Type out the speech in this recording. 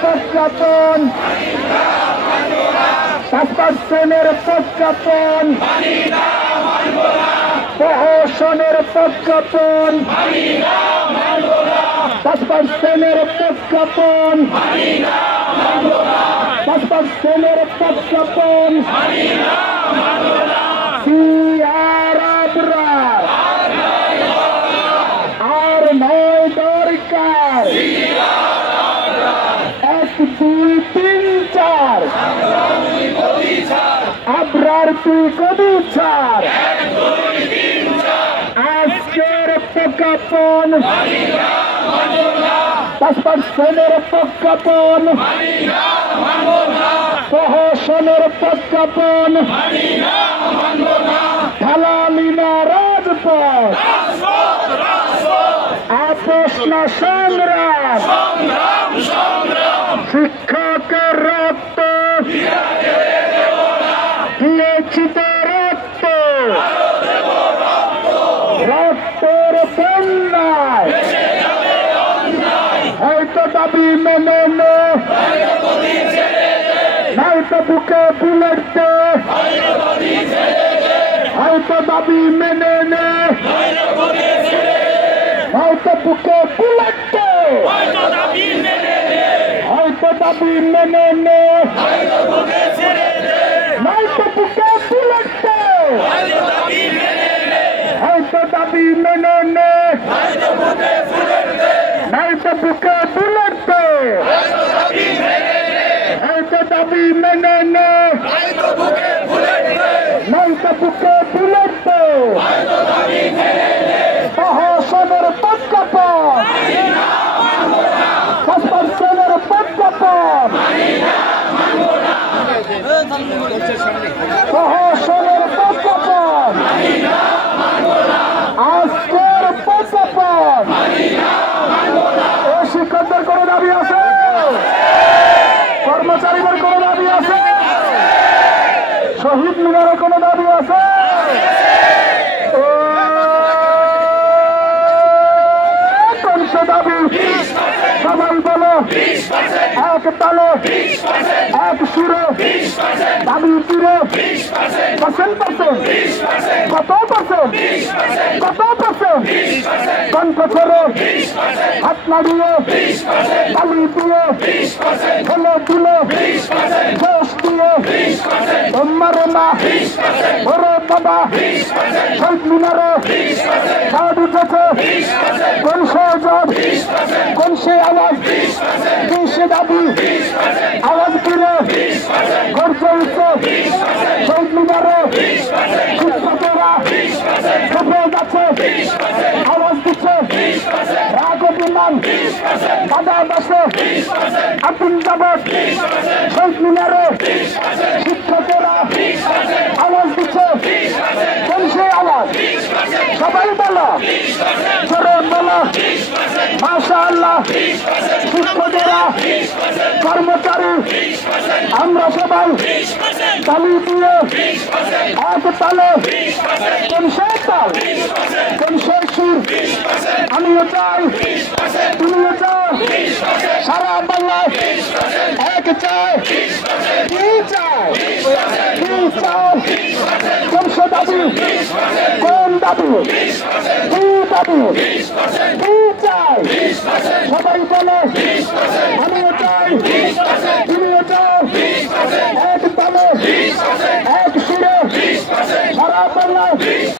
প্রজ্ঞাপন, 5% প্রজ্ঞাপন, প্রহসনের প্রজ্ঞাপন, 5% প্রজ্ঞাপন, 5% প্রজ্ঞাপন, আর নয় দরকার 1, 2, 3, 4 আবরার তুই কবি ছাড় আজকের প্রজ্ঞাপন 5% প্রজ্ঞাপন প্রহসনের প্রজ্ঞাপন ঢালালিনা রাজপথ আপোষ না সংগ্রাম শিক্ষকের রক্ত দিয়েছি তো রক্ত রক্তের বন্যায় হয়তো দাবি মেনে নে নয়তো বুকে বুলেট দে হয়তো দাবি মেনে নে হয়তো বুকে বুলেট দে হয়তো দাবি মেনে নে নয়তো বুকে বুলেট দে হয়তো দাবি মেনে নে নয়তো বুকে বুলেট দে হয়তো দাবি মেনে নে নয়তো বুকে বুলেট দে প্রহসনের প্রজ্ঞাপন 5% প্রজ্ঞাপন প্রহসনের প্রজ্ঞাপন আজকের প্রজ্ঞাপন এই শিক্ষকদের কোনো দাবি আছে কর্মচারীদের কোনো দাবি আছে শহীদ মিনারের কোনো দাবি আছে কোন সে দাবি সবাই বলো এক তালে এক সুরে দাবি তীরে 1% কত পার্সেন্ট কণ্ঠ ছেড়ে হাত নাড়িয়ে তালি দিয়ে ফেলে দিলে শেষ দিয়ে তোমারে মা ওরে বাবা শহীদ মিনারে ছাড় উঠেছে কোন সে জব কোন সে আওয়াজ কোন সে দাবি আওয়াজ দিলে গর্জে উঠছে শহীদ মিনারে শিক্ষকেরা খেপে যাচ্ছে আওয়াজ দিচ্ছে রাগ অভিমান বাধা বসে আপিল যাবত শহীদ মিনারে শিক্ষকেরা আওয়াজ দিচ্ছে কোন সে আওয়াজ সবাই বলো জোরে বলো মাশাআল্লাহ শিক্ষকেরা কর্মচারী আমরা সবাই তালি দিয়ে এক তালে কোন সে তাল কোন সে সুর আমিও চাই তুমিও চাও সারা বাংলায় এক চাই কি চাই কোন সে দাবি কোন দাবি কি দাবি কি চাই সবাই বলে আমিও চাই